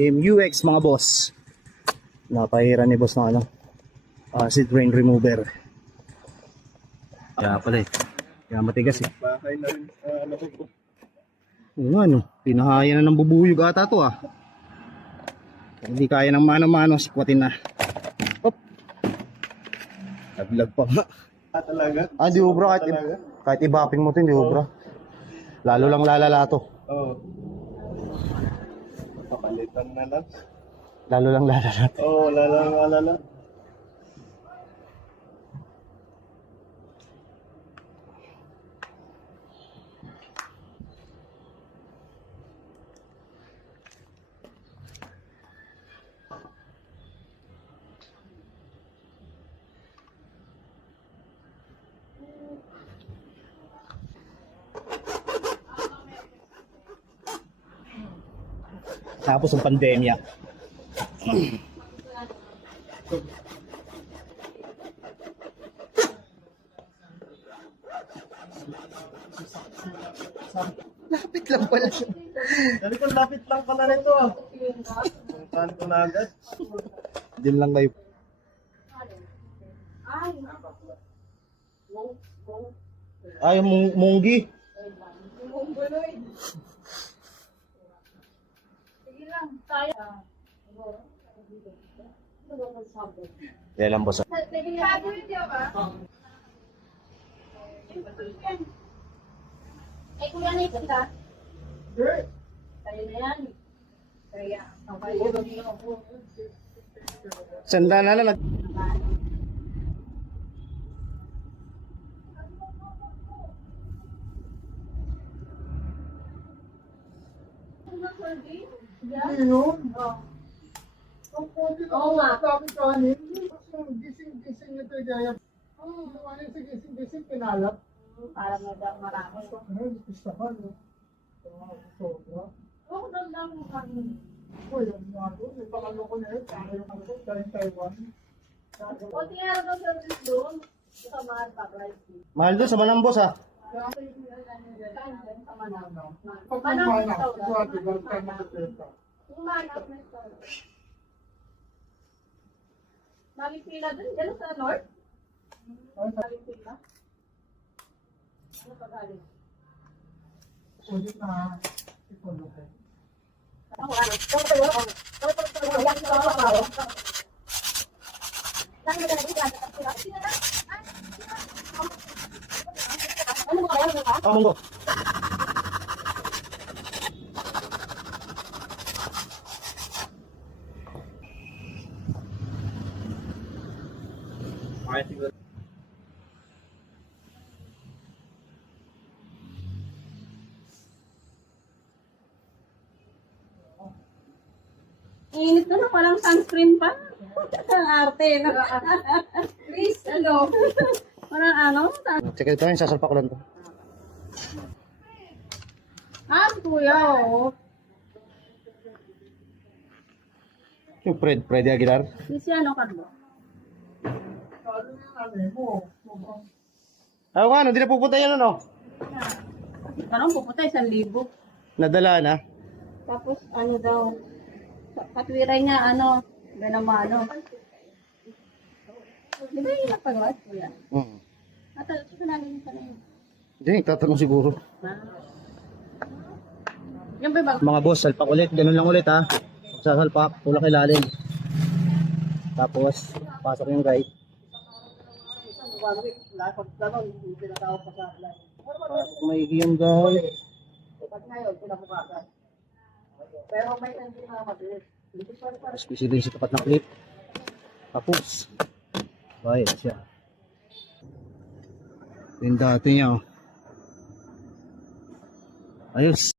MUX mga boss. Napahira ni boss ng ano, acid rain remover. Kaya pala eh. Kaya matigas eh. Bahay na rin ano ko. Oo nga no, pinahaya na ng bubuyog ata to ah. Hindi kaya ng mano-mano, sikwatin na. Hop. Naglag pa nga. Talaga? Di ubra kahit i-bapping mo to, hindi ubra. Lalo lang lalala to. Oo. Papalitan na lang. Lalo lang lalala to. Oo, lalala. Tapos ang pandemya. Lapit lang pala siya. Dali ko, lapit lang pala nito ah. Puntahan ko na agad. Diyan lang kayo. Ay, munggi. Kaya lang boss. Eh, kuya na ito ka? Tayo na yan. Kaya, ang kayo. Sanda na lang. Oo nga. Gising ito kaya. Ano sa gising pinalap? Para marami. Pistahan. Sobra. Oo, lang mo kami. Uy, yung mga doon, yung pakalo ko na yun, kaya yung ano, galing Taiwan. O, tingnan ko service doon. Sa mga pag-rice. Mahal doon sa Manambos ha. Sa Manalo. Pag kumanak, sigurado, galing tayo makapita. Umanak na ito. Maling pila doon, dyan sa north? Maling pila? Ano pa galing? Ulit na, ikono ko. Ako ano? Ano mo kaya? Munggo. Ay, siguro. Init na parang sunscreen pa. Ang arte, no? Please, ano? Parang ano? Check ito yung sasalpak ko lang to. Kuya, oh. Yung Freddy Aguilar. Si ano, Carlo? Ako nga, hindi na pupunta yan ano. Parang pupunta 1,000. Nadala na. Tapos, ano daw, katwiran niya, ano, ganamano. Di ba yung napagawa, kuya? Natalot ko namin sa na yun. Hindi, tatanong siguro. Yung ba yung Mga boss, salpak ulit. Ganun lang ulit ha. Sasalpak, tulak ilalim. Tapos, pasok yung guide. Pasok maigi yung guide. Especially din sa tapat ng clip. Tapos, bayad siya. Yung dati niya oh. Ayos.